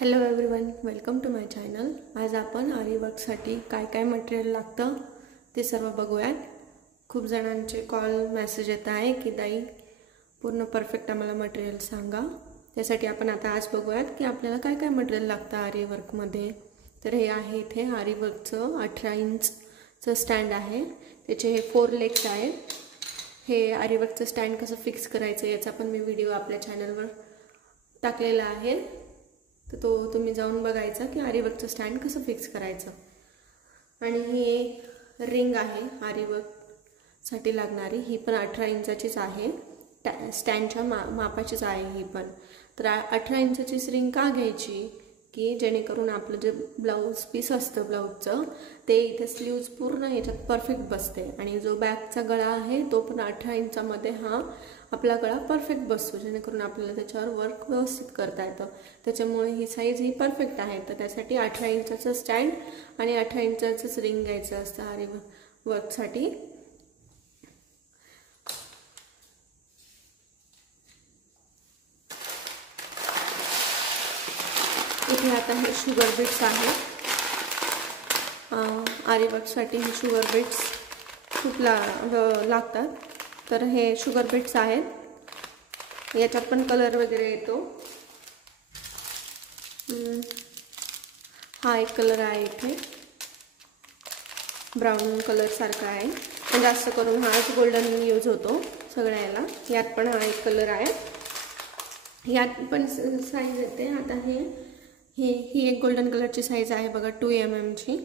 Hello everyone, welcome to my channel. आज आपण आरी वर्कसाठी काय काय मटेरियल लागतं ते सर्व बघूयात। खूप जणांचे कॉल मेसेज येत आहे की ताई पूर्ण परफेक्ट आम्हाला मटेरियल सांगा। त्यासाठी आपण आता आज बघूयात की आपल्याला काय काय मटेरियल लागतं आरी वर्कमध्ये। तर हे आहे इथे आरी वर्कचं 18 इंचचं स्टँड आहे। त्याचे हे 4 लेग्स आहेत। हे आरी वर्कचं स्टँड कसं फिक्स करायचं याचा पण मी व्हिडिओ आपल्या चॅनलवर टाकलेला आहे, तर तो तुम्ही जाऊन बघायचा की आरी वर्कचं स्टँड कसं फिक्स करायचं। आणि ही एक रिंग आहे आरी वर्कसाठी लागणारी, ही पण 18 इंचाचीच आहे। स्टँडच्या मापाचीच आहे ही पण। तर 18 इंचाचीच रिंग का घ्यायची की जेणेकरून आपलं जे ब्लाउज पीस असतं ब्लाउजचं ते इथे स्लीव्ज पूर्ण याच्यात परफेक्ट बसते। आणि जो बॅकचा गळा आहे तो पण 18 इंचामध्ये हा आपला गळा परफेक्ट बसतो, जेणेकरून आपल्याला त्याच्यावर वर्क व्यवस्थित करता येतं। त्याच्यामुळे ही साईज ही परफेक्ट आहे। तर त्यासाठी 18 इंचाचं स्टँड आणि 18 इंचाचंच रिंग घ्यायचं असतं आरी वर्कसाठी। इथे आता हे शुगर बीट्स आहे। आरी वर्कसाठी हे शुगर बीट्स खूप लागतात। तर हे शुगर बीट्स आहेत, याच्यात पण कलर वगैरे येतो। हा एक कलर आहे इथे, ब्राऊन कलर सारखा आहे, पण जास्त करून हाच गोल्डन यूज होतो सगळ्याला। यात पण हा एक कलर आहे, यात पण साईज येते। आता ही एक गोल्डन कलरची साईज आहे बघा, 2 mm ची।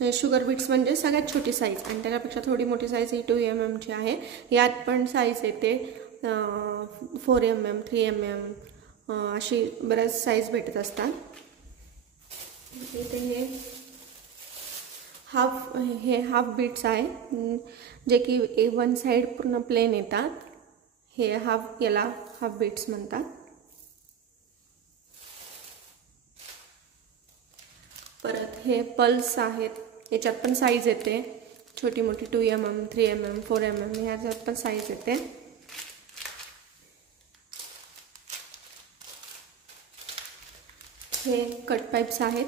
हे शुगर बीट्स म्हणजे सगळ्यात छोटी साईज, आणि त्याच्यापेक्षा थोडी मोठी साईज ही 2 mm ची आहे। यात पण साईज येते 4 mm, 3 mm अशी बऱ्याच साईज भेटत असतात। इथे हे हाफ बीट्स आहे, जे की वन साइड पूर्ण प्लेन येतात। हे याला हाफ बीट्स म्हणतात। परत हे पल्स आहेत, याच्यात पण साईज येते छोटी मोठी, 2 mm, 3 mm, 4 mm ह्याच्यात पण साईज येते। हे कट पाइप्स आहेत।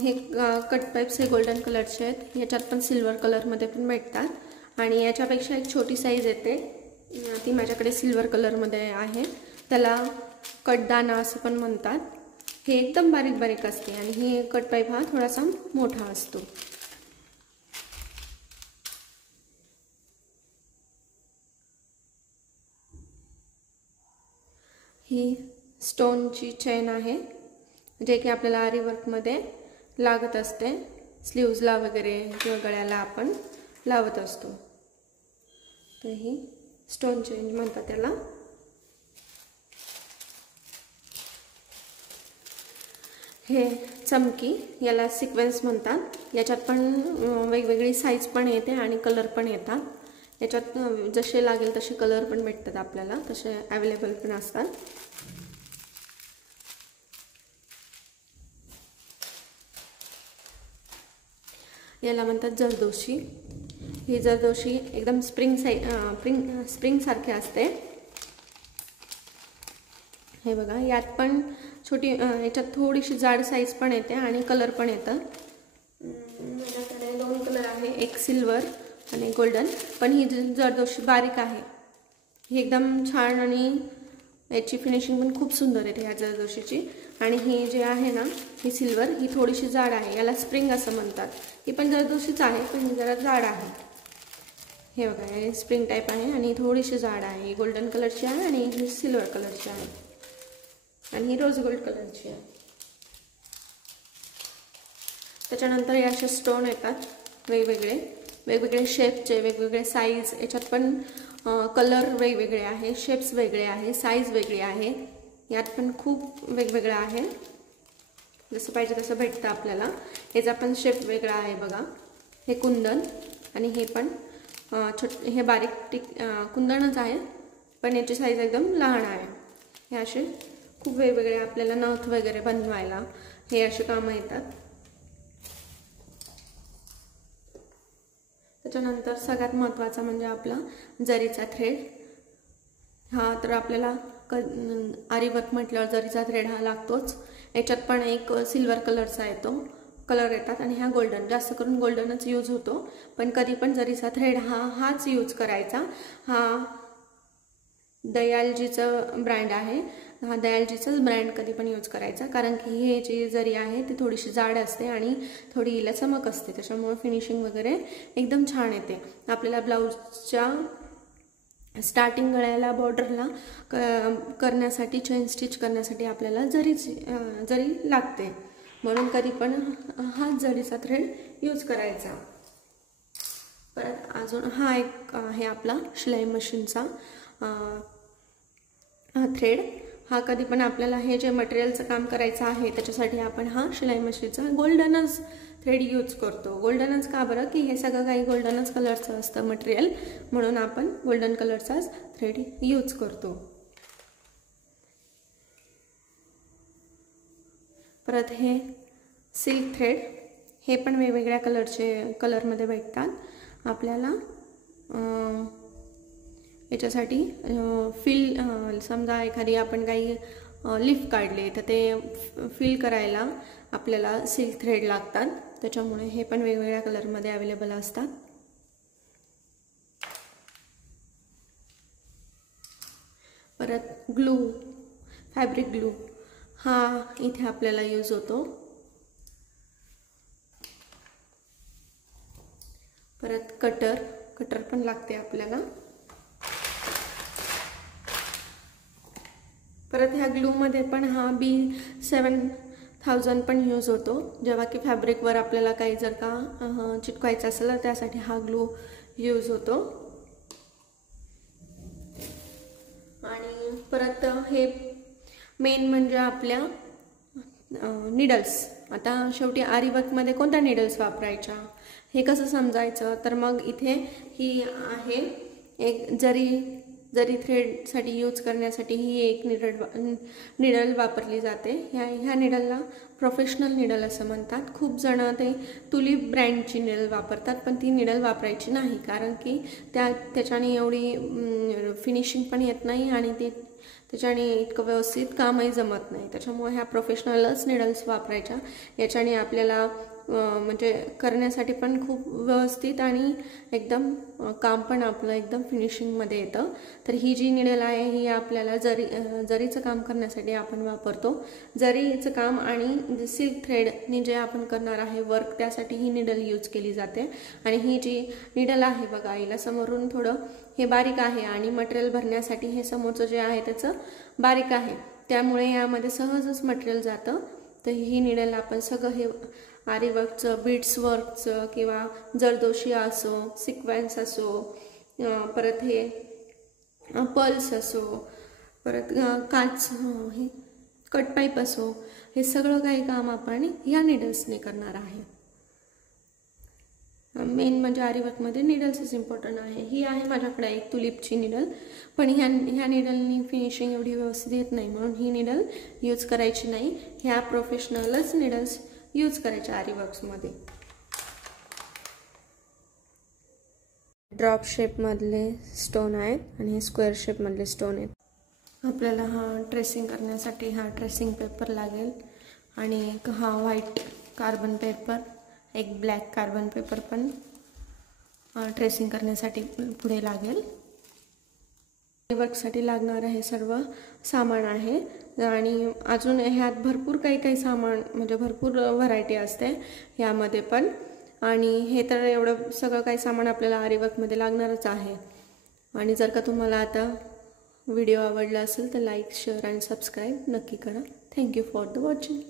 हे कट पाइप्स हे गोल्डन कलरचे आहेत, याच्यात पण सिल्वर कलरमध्ये पण भेटतात। आणि याच्यापेक्षा एक छोटी साईज येते, ती माझ्याकडे सिल्वर कलरमध्ये आहे, त्याला कटदाना असं पण म्हणतात। हे एकदम बारीक बारीक असते, आणि ही कट पाइप हा थोडासा मोठा असतो। ही स्टोनची चेन आहे, जे की आपल्याला आरी वर्कमध्ये लागत असते, स्लीव्जला वगैरे किंवा गळ्याला आपण लावत असतो। तर ही स्टोन चेन म्हणतात त्याला। हे चमकी, याला सिक्वेन्स म्हणतात। याच्यात पण वेगवेगळी साईज पण येते आणि कलर पण येतात। याच्यात जसे लागेल तसे कलर पण भेटतात आपल्याला, तसे अवेलेबल पण असतात। याला म्हणतात जरदोशी। ही जरदोशी एकदम स्प्रिंग सारखी असते। हे बघा, यात पण छोटी याच्यात थोडीशी जाड साईज पण येते आणि कलर पण येतात। माझ्याकडे 2 कलर आहे, एक सिल्वर आणि गोल्डन। पण ही जरदोशी बारीक आहे, ही एकदम छान, आणि याची फिनिशिंग पण खूप सुंदर येते ह्या जरदोशीची। आणि ही जी आहे ना, ही सिल्वर, ही थोडीशी जाड आहे, याला स्प्रिंग असं म्हणतात। ही पण जरदोशीच आहे, पण ही जरा जाड आहे। हे बघा, हे स्प्रिंग टाईप आहे आणि थोडीशी जाड आहे। ही गोल्डन कलरची आहे आणि ही सिल्वर कलरची आहे, आणि ही रोज गोल्ड कलरची आहे। त्याच्यानंतर हे असे स्टोन येतात वेगवेगळे शेपचे, वेगवेगळे साईज। याच्यात पण कलर वेगवेगळे आहे, शेप्स वेगळे आहे, साईज वेगळी आहे। यात पण खूप वेगवेगळं आहे, जसं पाहिजे तसं भेटतं आपल्याला। याचा पण शेप वेगळा आहे बघा। हे कुंदन, आणि हे पण हे बारीक कुंदनच आहे, पण याची साईज एकदम लहान आहे। हे असे खूप वेगवेगळे आपल्याला नथ वगैरे बनवायला हे असे कामं येतात। त्याच्यानंतर सगळ्यात महत्त्वाचा म्हणजे आपला जरीचा थ्रेड। हा तर आपल्याला आरी वर्क म्हटल्यावर जरीचा थ्रेड हा लागतोच। याच्यात पण एक सिल्वर कलरचा येतो, कलर येतात आणि हा गोल्डन, जास्त करून गोल्डनच यूज होतो, पण कधी पण जरीचा थ्रेड हाच यूज करायचा। हा दयालजीचं ब्रँड आहे, हा दयालजीचाच ब्रँड कधी पण यूज करायचा, कारण की हे जी जरी आहे ती थोडीशी जाड असते आणि थोडी हिला चमक असते, त्याच्यामुळे फिनिशिंग वगैरे एकदम छान येते। आपल्याला ब्लाऊजच्या स्टार्टिंग गळ्याला बॉर्डरला करण्यासाठी, चेन स्टिच करण्यासाठी आपल्याला जरी लागते, म्हणून कधी पण हा जरीचा थ्रेड यूज करायचा। परत अजून हा एक आहे आपला शिलाई मशीनचा थ्रेड। हा कधी पण आपल्याला हे जे मटेरियलचं काम करायचं आहे त्याच्यासाठी आपण हा शिलाई मशीनचा गोल्डनच थ्रेड यूज करतो। गोल्डनच का बरं, की हे सगळं काही गोल्डनच कलरचं असतं मटेरियल, म्हणून आपण गोल्डन कलरचाच थ्रेड यूज करतो। परत हे सिल्क थ्रेड, हे पण वेगवेगळ्या कलरमध्ये भेटतात आपल्याला। याच्यासाठी समजा एखादी आपण काही लीफ काढले तर ते फिल करायला आपल्याला सिल्क थ्रेड लागतात, त्याच्यामुळे हे पण वेगवेगळ्या कलरमध्ये अवेलेबल असतात। परत ग्लू, फॅब्रिक ग्लू हा इथे आपल्याला यूज होतो। परत कटर पण लागते आपल्याला। परत ह्या ग्लूमध्ये पण हा B7000 पण यूज होतो, जेव्हा की फॅब्रिकवर आपल्याला काही जर का चिटकवायचं असेल तर त्यासाठी हा ग्लू यूज होतो। आणि परत हे मेन म्हणजे आपल्या निडल्स। आता शेवटी आरी वर्कमध्ये कोणत्या निडल्स वापरायच्या हे कसं समजायचं, तर मग इथे ही आहे एक जरी थ्रेडसाठी यूज करण्यासाठी ही एक निडल वापरली जाते। ह्या निडलला प्रोफेशनल निडल असं म्हणतात। खूप जण ते तुलिप ब्रँडची निडल वापरतात, पण ती निडल वापरायची नाही, कारण की त्याच्याने एवढी फिनिशिंग पण येत नाही आणि त्याच्याने इतकं व्यवस्थित कामही जमत नाही, त्याच्यामुळे ह्या प्रोफेशनलच निडल्स वापरायच्या। याच्याने आपल्याला म्हणजे करण्यासाठी पण खूप व्यवस्थित आणि एकदम काम पण आपलं एकदम फिनिशिंगमध्ये येतं। तर ही जी निडल आहे ही आपल्याला जरीचं काम करण्यासाठी आपण वापरतो। जरीचं काम आणि सिल्क थ्रेडनी जे आपण करणार आहे वर्क, त्यासाठी ही निडल यूज केली जाते। आणि ही जी निडल आहे बघा, हिला समोरून थोडं हे बारीक आहे आणि मटेरियल भरण्यासाठी हे समोरचं जे आहे त्याचं बारीक आहे, त्यामुळे यामध्ये सहजच मटेरियल जातं। तर ही निडल आपण सगळं हे आरी वर्कचं, बीड्स वर्कचं किंवा जरदोशी असो, सिक्वेन्स असो, परत हे पर्ल्स असो, परत काच, हे कटपाईप असो, हे सगळं काही काम आपण ह्या निडल्सने करणार आहे। मेन म्हणजे आरी वर्कमध्ये निडल्सच इम्पॉर्टंट आहे। ही आहे माझ्याकडे एक तुलिपची निडल, पण ह्या निडलनी फिनिशिंग एवढी व्यवस्थित येत नाही, म्हणून ही निडल यूज करायची नाही। ह्या प्रोफेशनलच निडल्स यूज करायच्या आरी वर्क्समध्ये। ड्रॉप शेपमधले स्टोन आहेत आणि हे स्क्वेअर शेपमधले स्टोन आहेत। आपल्याला हा ट्रेसिंग करण्यासाठी हा ट्रेसिंग पेपर लागेल आणि एक हा व्हाईट कार्बन पेपर, एक ब्लॅक कार्बन पेपर पण ट्रेसिंग करण्यासाठी पुढे लागेल। वर्कसाठी लागणार हे सर्व सामान आहे आणि अजून ह्यात भरपूर काही सामान, म्हणजे भरपूर व्हरायटी असते यामध्ये पण। आणि हे तर एवढं सगळं काही सामान आपल्याला आरी वर्कमध्ये लागणारच आहे। आणि जर का तुम्हाला आता व्हिडिओ आवडला असेल तर लाईक, शेअर आणि सबस्क्राईब नक्की करा। Thank you for the watching.